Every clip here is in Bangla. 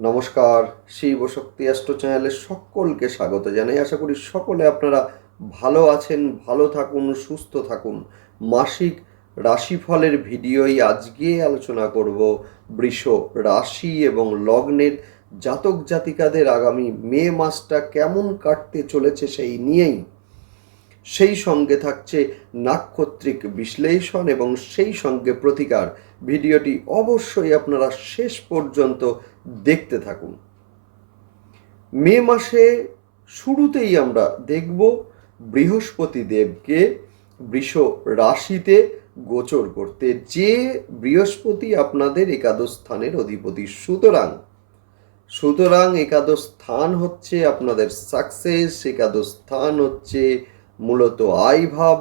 নমস্কার, শিব শক্তি অ্যাস্ট্রো চ্যানেলে সকলকে স্বাগত জানাই। আশা করি সকলে আপনারা ভালো আছেন, ভালো থাকুন, সুস্থ থাকুন। মাসিক রাশিফলের ভিডিওই আজকে আলোচনা করব বৃষ রাশি এবং লগ্নের জাতক জাতিকাদের আগামী মে মাসটা কেমন কাটতে চলেছে সেই নিয়েই। সেই সঙ্গে থাকছে নাক্ষত্রিক বিশ্লেষণ এবং সেই সঙ্গে প্রতিকার। ভিডিওটি অবশ্যই আপনারা শেষ পর্যন্ত দেখতে থাকুন। মে মাসে শুরুতেই আমরা দেখব বৃহস্পতি দেবকে বৃষ রাশিতে গোচর করতে। যে বৃহস্পতি আপনাদের একাদশ স্থানের অধিপতি, সুতরাং সুতরাং একাদশ স্থান হচ্ছে আপনাদের সাকসেস একাদশ স্থান হচ্ছে মূলত আয় ভাব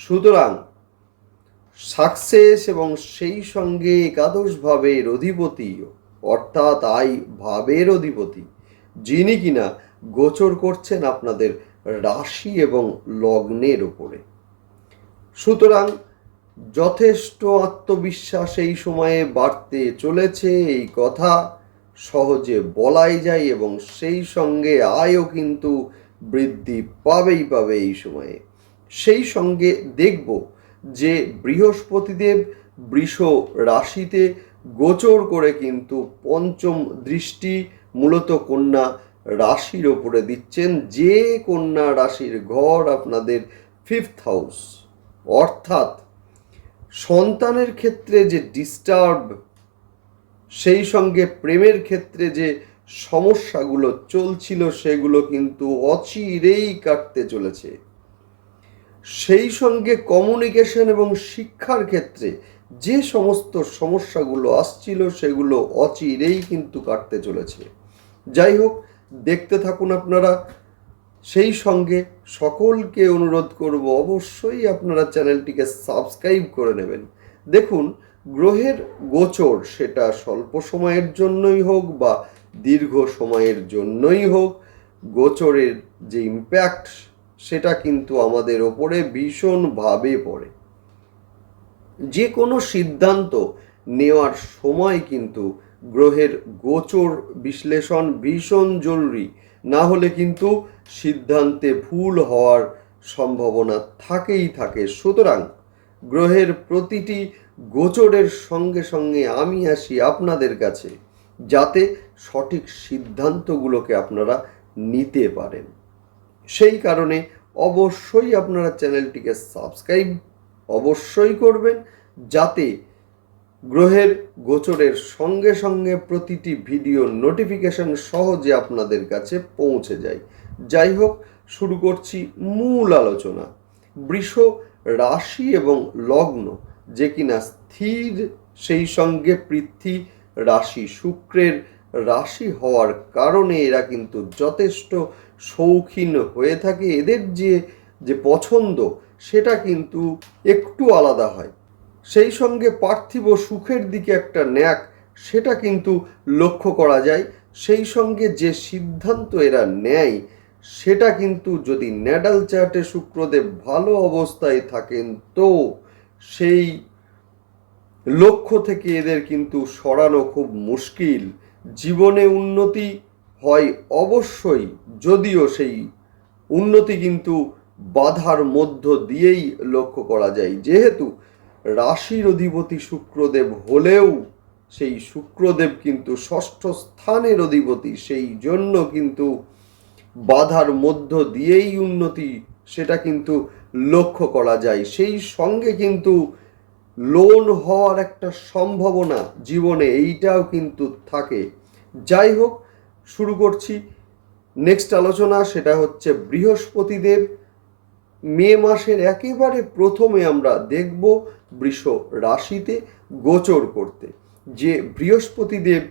সুতরাং সাকসেস এবং সেই সঙ্গে একাদশ ভাবের অধিপতি, অর্থাৎ আয় ভাবের অধিপতি, যিনি কিনা গোচর করছেন আপনাদের রাশি এবং লগ্নের উপরে। সুতরাং যথেষ্ট আত্মবিশ্বাস এই সময়ে বাড়তে চলেছে, এই কথা সহজে বলাই যায় এবং সেই সঙ্গে আয়ও কিন্তু বৃদ্ধি পাবেই পাবে এই সময়ে। সেই সঙ্গে দেখব যে বৃহস্পতিদেব বৃষ রাশিতে গোচর করে কিন্তু পঞ্চম দৃষ্টি মূলত কন্যা রাশির ওপরে দিচ্ছেন, যে কন্যা রাশির ঘর আপনাদের ফিফথ হাউস অর্থাৎ সন্তানের ক্ষেত্রে যে ডিস্টার্ব সেই সঙ্গে প্রেমের ক্ষেত্রে যে সমস্যাগুলো চলছিল সেগুলো কিন্তু অচিরেই কাটতে চলেছে। সেই সঙ্গে কমিউনিকেশন এবং শিক্ষার ক্ষেত্রে যে সমস্ত সমস্যাগুলো আসছিল সেগুলো অচিরেই কিন্তু কাটতে চলেছে। যাই হোক, দেখতে থাকুন আপনারা। সেই সঙ্গে সকলকে অনুরোধ করব অবশ্যই আপনারা চ্যানেলটিকে সাবস্ক্রাইব করে নেবেন। দেখুন, গ্রহের গোচর সেটা স্বল্প সময়ের জন্যই হোক বা দীর্ঘ সময়ের জন্যই হোক, গোচরের যে ইম্প্যাক্ট সেটা কিন্তু আমাদের ওপরে ভীষণভাবে পড়ে। যে কোনো সিদ্ধান্ত নেওয়ার সময় কিন্তু গ্রহের গোচর বিশ্লেষণ ভীষণ জরুরি। না হলে কিন্তু সিদ্ধান্তে ভুল হওয়ার সম্ভাবনা থাকেই থাকে। সুতরাং গ্রহের প্রতিটি গোচরের সঙ্গে সঙ্গে আমি আসি আপনাদের কাছে, যাতে সঠিক সিদ্ধান্তগুলোকে আপনারা নিতে পারেন। সেই কারণে অবশ্যই আপনারা চ্যানেলটিকে সাবস্ক্রাইব অবশ্যই করবেন যাতে গ্রহের গোচরের সঙ্গে সঙ্গে প্রতিটি ভিডিও নোটিফিকেশন সহজে আপনাদের কাছে পৌঁছে যায়। যাই হোক, শুরু করছি মূল আলোচনা। বৃষ রাশি এবং লগ্ন যে কিনা স্থির, সেই সঙ্গে পৃথ্বী রাশি শুক্রের রাশি হওয়ার কারণে এরা কিন্তু যথেষ্ট শৌখিন হয়ে থাকে। এদের যে যে পছন্দ, সেটা কিন্তু একটু আলাদা হয়। সেই সঙ্গে পার্থিব সুখের দিকে একটা ন্যাক, সেটা কিন্তু লক্ষ্য করা যায়। সেই সঙ্গে যে সিদ্ধান্ত এরা নেয়, সেটা কিন্তু যদি ন্যাডাল চার্টে শুক্রদেব ভালো অবস্থায় থাকেন, তো সেই লক্ষ্য থেকে এদের কিন্তু সরানো খুব মুশকিল। জীবনে উন্নতি হয় অবশ্যই যদিও সেই উন্নতি কিন্তু বাধার মধ্য দিয়েই লক্ষ্য করা যায়। যেহেতু রাশির অধিপতি শুক্রদেব হলেও সেই শুক্রদেব কিন্তু ষষ্ঠ স্থানের অধিপতি, সেই জন্য কিন্তু বাধার মধ্য দিয়েই উন্নতি সেটা কিন্তু লক্ষ্য করা যায়। সেই সঙ্গে কিন্তু লোন হওয়ার একটা সম্ভাবনা জীবনে এইটাও কিন্তু থাকে। যাই হোক শুরু করছি। নেক্সট আলোচনা সেটা হচ্ছে বৃহস্পতিদেব মে মাসের একেবারে প্রথমে আমরা দেখব বৃষ রাশিতে গোচর করতে। যে বৃহস্পতিদেব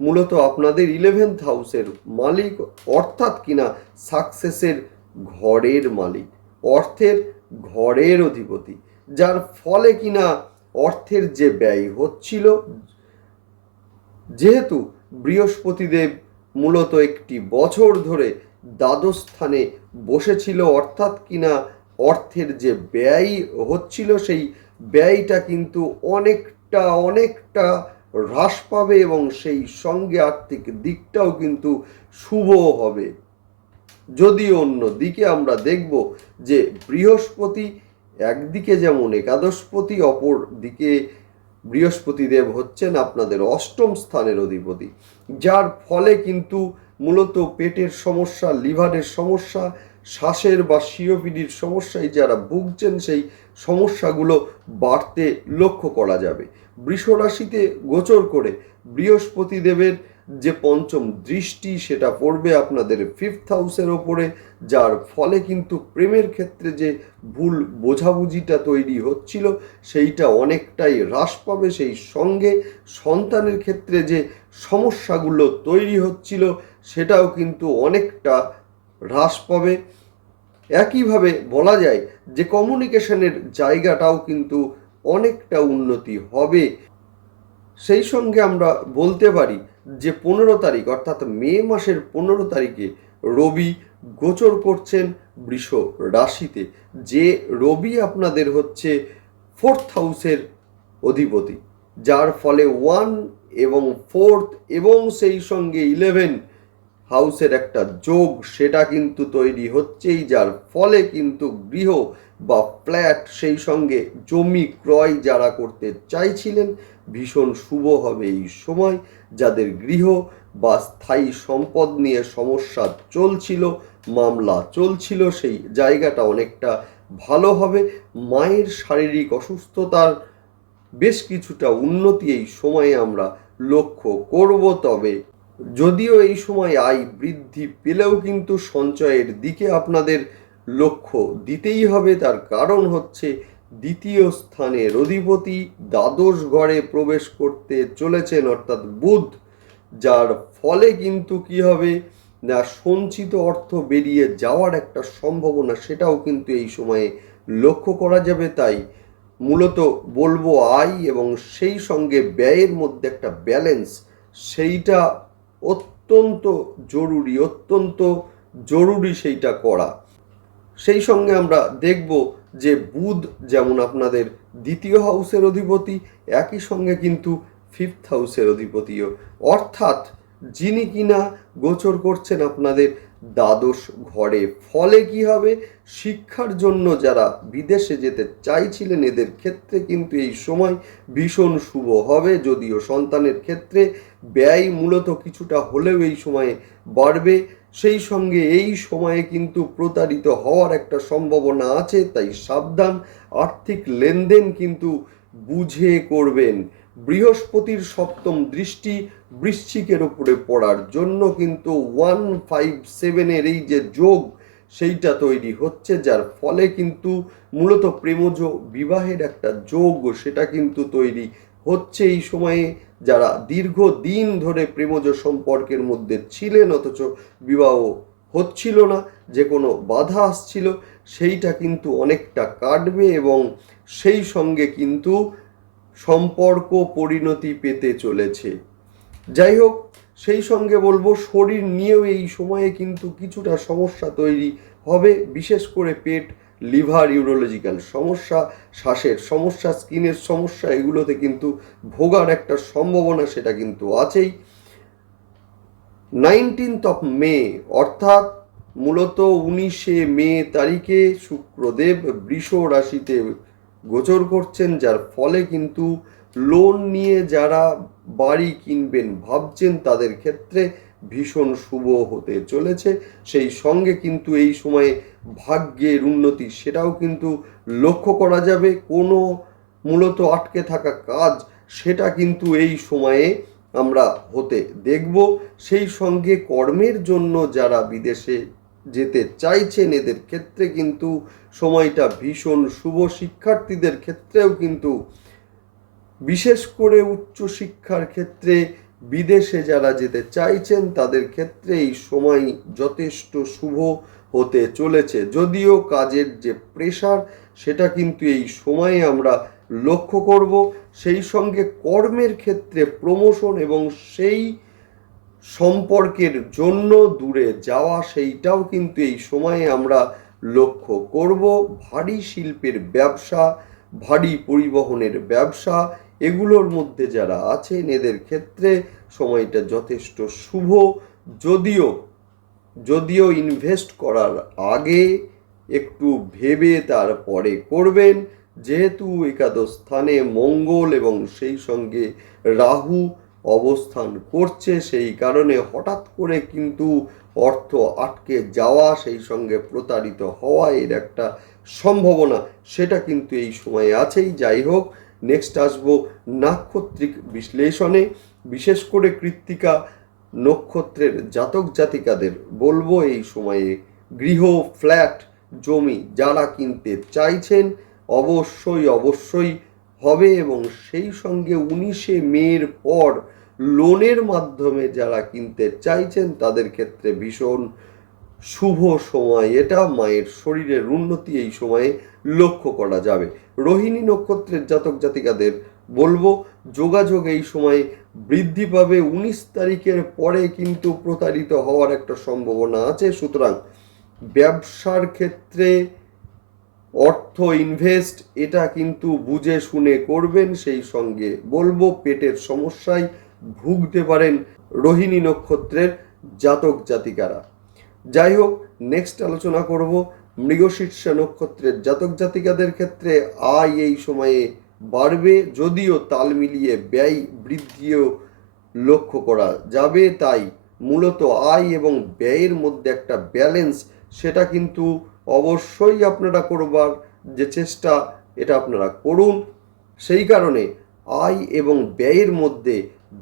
মূলত আপনাদের ইলেভেন্থ হাউসের মালিক, অর্থাৎ কিনা সাকসেসের ঘরের মালিক, অর্থের ঘরের অধিপতি, যার ফলে কিনা অর্থের যে ব্যয় হচ্ছিল। যেহেতু বৃহস্পতিদেব মূলত একটি বছর ধরে দ্বাদশ স্থানে বসেছিল, অর্থাৎ কিনা অর্থের যে ব্যয় হচ্ছিল, সেই ব্যয়টা কিন্তু অনেকটা অনেকটা হ্রাস পাবে এবং সেই সঙ্গে আর্থিক দিকটাও কিন্তু শুভ হবে। যদি অন্য দিকে আমরা দেখব যে বৃহস্পতি একদিকে যেমন একাদশপতি অপর দিকে বৃহস্পতি দেব হচ্ছেন আপনাদের অষ্টম স্থানের অধিপতি, যার ফলে কিন্তু মূলত পেটের সমস্যা, লিভারের সমস্যা, শ্বাসের বা সিওপিডির সমস্যায় যারা ভুগছেন, সেই সমস্যাগুলো বাড়তে লক্ষ্য করা যাবে। বৃষ রাশিতে গোচর করে বৃহস্পতিদেবের দেবের যে পঞ্চম দৃষ্টি সেটা পড়বে আপনাদের ফিফথ হাউসের ওপরে, যার ফলে কিন্তু প্রেমের ক্ষেত্রে যে ভুল বোঝাবুঝিটা তৈরি হচ্ছিল, সেইটা অনেকটাই হ্রাস পাবে। সেই সঙ্গে সন্তানের ক্ষেত্রে যে সমস্যাগুলো তৈরি হচ্ছিল, সেটাও কিন্তু অনেকটা হ্রাস পাবে। একইভাবে বলা যায় যে কমিউনিকেশনের জায়গাটাও কিন্তু অনেকটা উন্নতি হবে। সেই সঙ্গে আমরা বলতে পারি যে পনেরো তারিখ, অর্থাৎ মে মাসের পনেরো তারিখে রবি গোচর করছেন বৃষ রাশিতে। যে রবি আপনাদের হচ্ছে ফোর্থ হাউসের অধিপতি, যার ফলে ওয়ান এবং ফোর্থ এবং সেই সঙ্গে ইলেভেন হাউসের একটা যোগ, সেটা কিন্তু তৈরি হচ্ছেই, যার ফলে কিন্তু গৃহ বা ফ্ল্যাট সেই সঙ্গে জমি ক্রয় যারা করতে চাইছিলেন, ভীষণ শুভ হবে এই সময়। যাদের গৃহ বা স্থায়ী সম্পদ নিয়ে সমস্যা চলছিল, মামলা চলছিল, সেই জায়গাটা অনেকটা ভালো হবে। মায়ের শারীরিক অসুস্থতার বেশ কিছুটা উন্নতি এই সময়ে আমরা লক্ষ্য করব, তবে যদিও এই সময় আয় বৃদ্ধি পেলেও কিন্তু সঞ্চয়ের দিকে আপনাদের লক্ষ্য দিতেই হবে। তার কারণ হচ্ছে দ্বিতীয় স্থানে অধিপতি দ্বাদশ ঘরে প্রবেশ করতে চলেছেন, অর্থাৎ বুধ, যার ফলে কিন্তু কি হবে? না, সঞ্চিত অর্থ বেরিয়ে যাওয়ার একটা সম্ভাবনা সেটাও কিন্তু এই সময়ে লক্ষ্য করা যাবে। তাই মূলত বলব আয় এবং সেই সঙ্গে ব্যয়ের মধ্যে একটা ব্যালেন্স, সেইটা অত্যন্ত জরুরি অত্যন্ত জরুরি সেইটা করা। সেই সঙ্গে আমরা দেখব যে বুধ যেমন আপনাদের দ্বিতীয় হাউসের অধিপতি, একই সঙ্গে কিন্তু ফিফথ হাউসের অধিপতিও। অর্থাৎ যিনি কিনা গোচর করছেন আপনাদের দ্বাদশ ঘরে, ফলে কি হবে? শিক্ষার জন্য যারা বিদেশে যেতে চাইছিলেন, এদের ক্ষেত্রে কিন্তু এই সময় ভীষণ শুভ হবে। যদিও সন্তানের ক্ষেত্রে ব্যয় মূলত কিছুটা হলেও এই সময়ে বাড়বে। সেই সঙ্গে এই সময়ে কিন্তু প্রতারিত হওয়ার একটা সম্ভাবনা আছে, তাই সাবধান আর্থিক লেনদেন কিন্তু বুঝে করবেন। বৃহস্পতির সপ্তম দৃষ্টি বৃশ্চিকের উপরে পড়ার জন্য কিন্তু ওয়ান ফাইভ সেভেনের এই যে যোগ, সেইটা তৈরি হচ্ছে, যার ফলে কিন্তু মূলত প্রেমজ বিবাহের একটা যোগ, সেটা কিন্তু তৈরি হচ্ছে এই সময়ে। যারা দীর্ঘ দিন ধরে প্রেমজ সম্পর্কের মধ্যে ছিলেন, অথচ বিবাহ হচ্ছিল না, যে কোনো বাধা আসছিল, সেইটা কিন্তু অনেকটা কাটবে এবং সেই সঙ্গে কিন্তু সম্পর্ক পরিণতি পেতে চলেছে। যাই হোক, সেই সঙ্গে বলব, শরীর নিয়েও এই সময়ে কিন্তু কিছুটা সমস্যা তৈরি হবে, বিশেষ করে পেট লিভার ইউরোলজিক্যাল সমস্যা, শ্বাসের সমস্যা, স্কিনের সমস্যা, এগুলোতে কিন্তু ভোগার একটা সম্ভাবনা সেটা কিন্তু আছেই। নাইনটিন্থ অফ মে, অর্থাৎ মূলত উনিশে মে তারিখে শুক্রদেব বৃষ রাশিতে গোচর করছেন, যার ফলে কিন্তু লোন নিয়ে যারা বাড়ি কিনবেন ভাবছেন তাদের ক্ষেত্রে ভীষণ শুভ হতে চলেছে। সেই সঙ্গে কিন্তু এই সময়ে ভাগ্যের উন্নতি, সেটাও কিন্তু লক্ষ্য করা যাবে। কোনো মূলত আটকে থাকা কাজ, সেটা কিন্তু এই সময়ে আমরা হতে দেখব। সেই সঙ্গে কর্মের জন্য যারা বিদেশে যেতে চাইছেন, এদের ক্ষেত্রে কিন্তু সময়টা ভীষণ শুভ। শিক্ষার্থীদের ক্ষেত্রেও কিন্তু বিশেষ করে উচ্চ শিক্ষার ক্ষেত্রে বিদেশে যারা যেতে চাইছেন, তাদের ক্ষেত্রে এই সময় যথেষ্ট শুভ হতে চলেছে। যদিও কাজের যে প্রেশার সেটা কিন্তু এই সময়ে আমরা লক্ষ্য করব। সেই সঙ্গে কর্মের ক্ষেত্রে প্রমোশন এবং সেই সম্পর্কের জন্য দূরে যাওয়া, সেইটাও কিন্তু এই সময়ে আমরা লক্ষ্য করব। ভারী শিল্পের ব্যবসা, ভারী পরিবহনের ব্যবসা এগুলোর মধ্যে যারা আছেন, এদের ক্ষেত্রে সময়টা যথেষ্ট শুভ। যদিও যদিও ইনভেস্ট করার আগে একটু ভেবে তারপরে করবেন। যেহেতু একাদশ স্থানে মঙ্গল এবং সেই সঙ্গে রাহু অবস্থান করছে, সেই কারণে হঠাৎ করে কিন্তু অর্থ আটকে যাওয়া, সেই সঙ্গে প্রতারিত হওয়া, এর একটা সম্ভাবনা, সেটা কিন্তু এই সময়ে আছেই। যাই হোক নেক্সট আসব নাক্ষত্রিক বিশ্লেষণে। বিশেষ করে কৃত্তিকা নক্ষত্রের জাতক জাতিকাদের বলব এই সময়ে গৃহ, ফ্ল্যাট, জমি যারা কিনতে চাইছেন অবশ্যই অবশ্যই হবে এবং সেই সঙ্গে উনিশে মের পর লোনের মাধ্যমে যারা কিনতে চাইছেন তাদের ক্ষেত্রে ভীষণ শুভ সময়। এটা মায়ের শরীরের উন্নতি এই সময়ে লক্ষ্য করা যাবে। রোহিণী নক্ষত্রের জাতক জাতিকাদের বলব, যোগাযোগ এই সময়ে বৃদ্ধি পাবে। উনিশ তারিখের পরে কিন্তু প্রতারিত হওয়ার একটা সম্ভাবনা আছে। সুতরাং ব্যবসার ক্ষেত্রে অর্থ ইনভেস্ট এটা কিন্তু বুঝে শুনে করবেন। সেই সঙ্গে বলব, পেটের সমস্যায় ভুগতে পারেন রোহিণী নক্ষত্রের জাতক জাতিকারা। যাই হোক নেক্সট আলোচনা করব। মৃগশীর্ষা নক্ষত্রের জাতক জাতিকাদের ক্ষেত্রে আয় এই সময়ে বাড়বে, যদিও তাল মিলিয়ে ব্যয় বৃদ্ধিও লক্ষ্য করা যাবে, তাই মূলত আয় এবং ব্যয়ের মধ্যে একটা ব্যালেন্স সেটা কিন্তু অবশ্যই আপনারা করবার যে চেষ্টা, এটা আপনারা করুন। সেই কারণে আয় এবং ব্যয়ের মধ্যে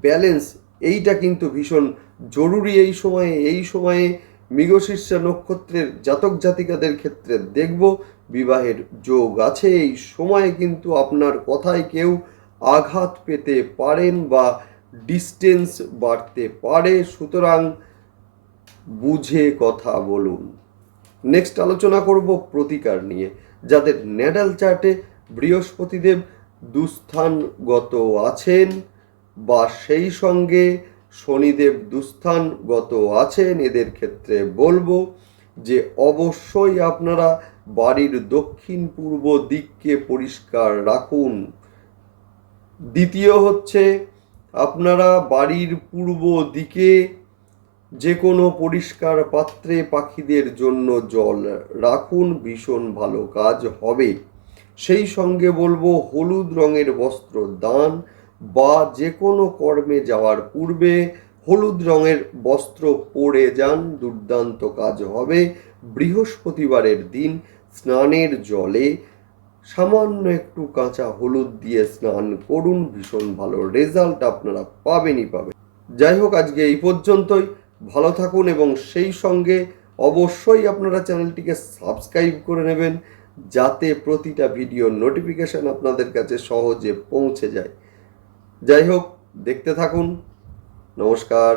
ব্যালেন্স এইটা কিন্তু ভীষণ জরুরি এই সময়ে এই সময়ে মৃগশীর্ষা নক্ষত্রের জাতক জাতিকাদের ক্ষেত্রে দেখব, বিবাহের যোগ আছে এই সময়ে কিন্তু আপনার কথায় কেউ আঘাত পেতে পারেন বা ডিস্টেন্স বাড়তে পারে, সুতরাং বুঝে কথা বলুন। নেক্সট আলোচনা করব প্রতিকার নিয়ে, যাদের ন্যাডাল চার্টে বৃহস্পতিদেব দুস্থানগত আছেন বা সেই সঙ্গে শনিদেব দুস্থানগত আছেন। এদের ক্ষেত্রে বলব যে অবশ্যই আপনারা বাড়ির দক্ষিণ পূর্ব দিককে পরিষ্কার রাখুন। দ্বিতীয় হচ্ছে আপনারা বাড়ির পূর্ব দিকে যে কোনো পরিষ্কার পাত্রে পাখিদের জন্য জল রাখুন, ভীষণ ভালো কাজ হবে। সেই সঙ্গে বলব হলুদ রঙের বস্ত্র দান বা যে কোনো কর্মে যাওয়ার পূর্বে হলুদ রঙের বস্ত্র পরে যান, দুর্দান্ত কাজ হবে। বৃহস্পতিবারের দিন স্নানের জলে সামান্য একটু কাঁচা হলুদ দিয়ে স্নান করুন, ভীষণ ভালো রেজাল্ট আপনারা পাবেনই পাবেন। যাই হোক, আজকে এই পর্যন্তই। ভালো থাকুন এবং সেই সঙ্গে অবশ্যই আপনারা চ্যানেলটিকে সাবস্ক্রাইব করে নেবেন, যাতে প্রতিটা ভিডিওর নোটিফিকেশন আপনাদের কাছে সহজে পৌঁছে যায়। যাই হোক দেখতে থাকুন। নমস্কার।